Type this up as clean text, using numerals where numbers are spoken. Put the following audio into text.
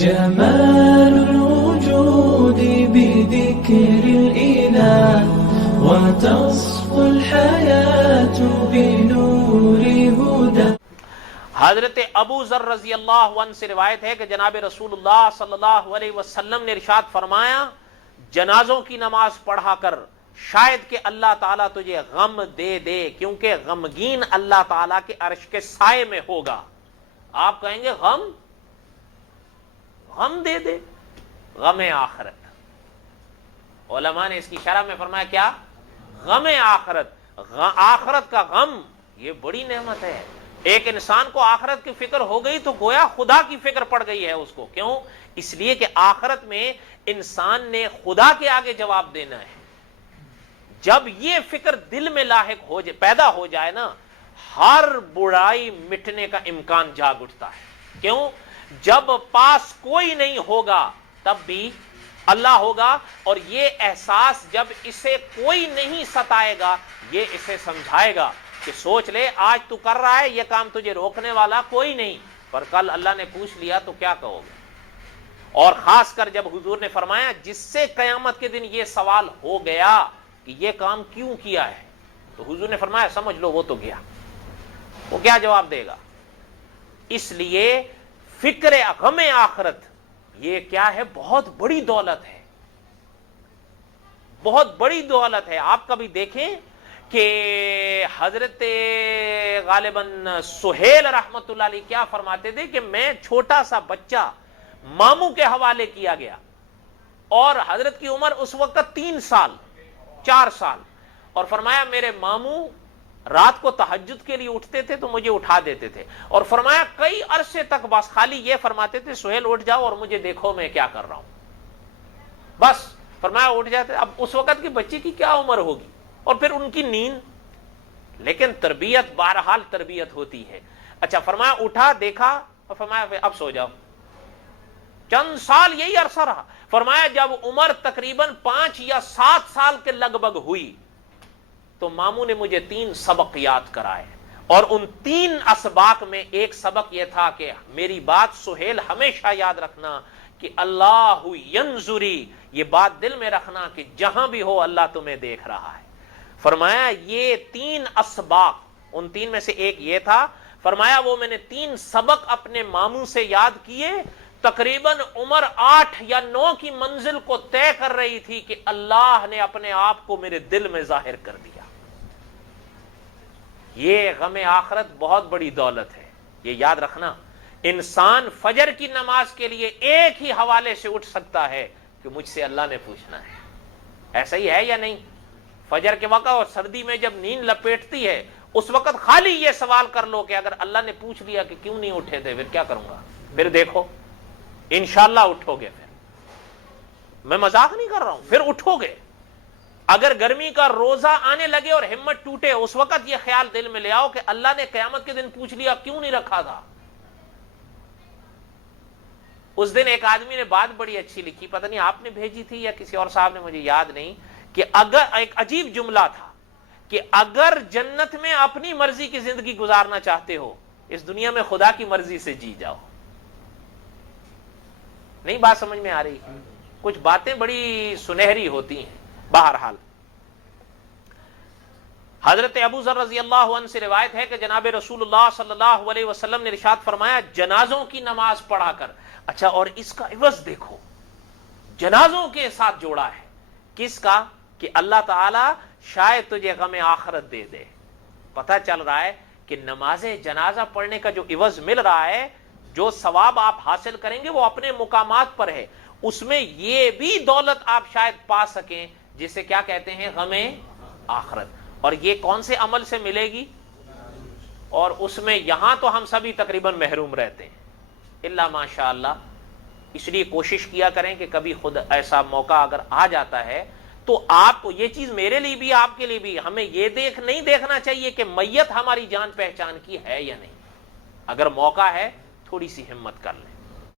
جمال الوجود بذكر الإله وتصفو الحياة بنور هدى. حضرت ابو ذر رضی اللہ عنہ سے روایت ہے کہ جناب رسول اللہ صلی اللہ علیہ وسلم نے ارشاد فرمایا، جنازوں کی نماز پڑھا کر، شاید کہ اللہ تعالیٰ تجھے غم دے دے، کیونکہ غمگین اللہ تعالیٰ کے عرش کے سائے میں ہوگا. آپ کہیں گے غم دے دے، غم آخرت. علماء نے اس کی شرح میں فرمایا کیا؟ غم آخرت. آخرت کا غم یہ بڑی نعمت ہے. ایک انسان کو آخرت کی فکر ہو گئی تو گویا خدا کی فکر پڑ گئی ہے اس کو. کیوں؟ اس لیے کہ آخرت میں انسان نے خدا کے آگے جواب دینا ہے. جب یہ فکر دل میں لاحق ہو جائے، پیدا ہو جائے نا، ہر برائی مٹنے کا امکان جاگ اٹھتا ہے. کیوں؟ جب پاس کوئی نہیں ہوگا تب بھی اللہ ہوگا، اور یہ احساس جب اسے کوئی نہیں ستائے گا، یہ اسے سمجھائے گا کہ سوچ لے آج تو کر رہا ہے یہ کام، تجھے روکنے والا کوئی نہیں، پر کل اللہ نے پوچھ لیا تو کیا کہو گے. اور خاص کر جب حضور نے فرمایا جس سے قیامت کے دن یہ سوال ہو گیا کہ یہ کام کیوں کیا ہے، تو حضور نے فرمایا سمجھ لو وہ تو گیا. وہ کیا جواب دے گا؟ اس لیے فکر غم آخرت یہ کیا ہے؟ بہت بڑی دولت ہے، بہت بڑی دولت ہے. آپ کبھی دیکھیں کہ حضرت غالباً سہیل رحمت اللہ علیہ کیا فرماتے تھے کہ میں چھوٹا سا بچہ ماموں کے حوالے کیا گیا، اور حضرت کی عمر اس وقت 3 سال 4 سال، اور فرمایا میرے ماموں رات کو تہجد کے لیے اٹھتے تھے تو مجھے اٹھا دیتے تھے، اور فرمایا کئی عرصے تک بس خالی یہ فرماتے تھے سہیل اٹھ جاؤ اور مجھے دیکھو میں کیا کر رہا ہوں. بس فرمایا اٹھ جاتے. اب اس وقت کی بچے کی کیا عمر ہوگی، اور پھر ان کی نیند. لیکن تربیت بہرحال تربیت ہوتی ہے. اچھا فرمایا اٹھا، دیکھا، اور فرمایا اب سو جاؤ. چند سال یہی عرصہ رہا. فرمایا جب عمر تقریباً 5 یا 7 سال کے لگ بھگ ہوئی تو ماموں نے مجھے 3 سبق یاد کرائے، اور ان 3 اسباق میں ایک سبق یہ تھا کہ میری بات سہیل ہمیشہ یاد رکھنا کہ اللہ ینظری، یہ بات دل میں رکھنا کہ جہاں بھی ہو اللہ تمہیں دیکھ رہا ہے. فرمایا یہ 3 اسباق، ان 3 میں سے ایک یہ تھا. فرمایا وہ میں نے 3 سبق اپنے ماموں سے یاد کیے، تقریباً عمر 8 یا 9 کی منزل کو طے کر رہی تھی کہ اللہ نے اپنے آپ کو میرے دل میں ظاہر کر دیا. یہ غم آخرت بہت بڑی دولت ہے، یہ یاد رکھنا. انسان فجر کی نماز کے لیے ایک ہی حوالے سے اٹھ سکتا ہے کہ مجھ سے اللہ نے پوچھنا ہے. ایسا ہی ہے یا نہیں؟ فجر کے وقت اور سردی میں جب نیند لپیٹتی ہے اس وقت خالی یہ سوال کر لو کہ اگر اللہ نے پوچھ لیا کہ کیوں نہیں اٹھے تھے پھر کیا کروں گا. پھر دیکھو انشاءاللہ اٹھو گے. پھر میں مذاق نہیں کر رہا ہوں، پھر اٹھو گے. اگر گرمی کا روزہ آنے لگے اور ہمت ٹوٹے اس وقت یہ خیال دل میں لے آؤ کہ اللہ نے قیامت کے دن پوچھ لیا کیوں نہیں رکھا تھا. اس دن ایک آدمی نے بات بڑی اچھی لکھی، پتہ نہیں آپ نے بھیجی تھی یا کسی اور صاحب نے، مجھے یاد نہیں، کہ اگر ایک عجیب جملہ تھا کہ اگر جنت میں اپنی مرضی کی زندگی گزارنا چاہتے ہو اس دنیا میں خدا کی مرضی سے جی جاؤ. نہیں بات سمجھ میں آ رہی؟ کچھ باتیں بڑی سنہری ہوتی ہیں. بہرحال حضرت ابو ذر رضی اللہ عنہ سے روایت ہے کہ جناب رسول اللہ صلی اللہ علیہ وسلم نے ارشاد فرمایا جنازوں کی نماز پڑھا کر. اچھا اور اس کا عوض دیکھو، جنازوں کے ساتھ جوڑا ہے. کس کا؟ کہ اللہ تعالی شاید تجھے غم آخرت دے دے. پتہ چل رہا ہے کہ نماز جنازہ پڑھنے کا جو عوض مل رہا ہے، جو ثواب آپ حاصل کریں گے وہ اپنے مقامات پر ہے. اس میں یہ بھی دولت آپ شاید پا سکیں جسے کیا کہتے ہیں؟ غم آخرت. اور یہ کون سے عمل سے ملے گی؟ اور اس میں یہاں تو ہم سبھی تقریباً محروم رہتے ہیں الا ماشاء اللہ. اس لیے کوشش کیا کریں کہ کبھی خود ایسا موقع اگر آ جاتا ہے تو آپ کو یہ چیز، میرے لیے بھی آپ کے لیے بھی، ہمیں یہ نہیں دیکھنا چاہیے کہ میت ہماری جان پہچان کی ہے یا نہیں. اگر موقع ہے تھوڑی سی ہمت کر لیں.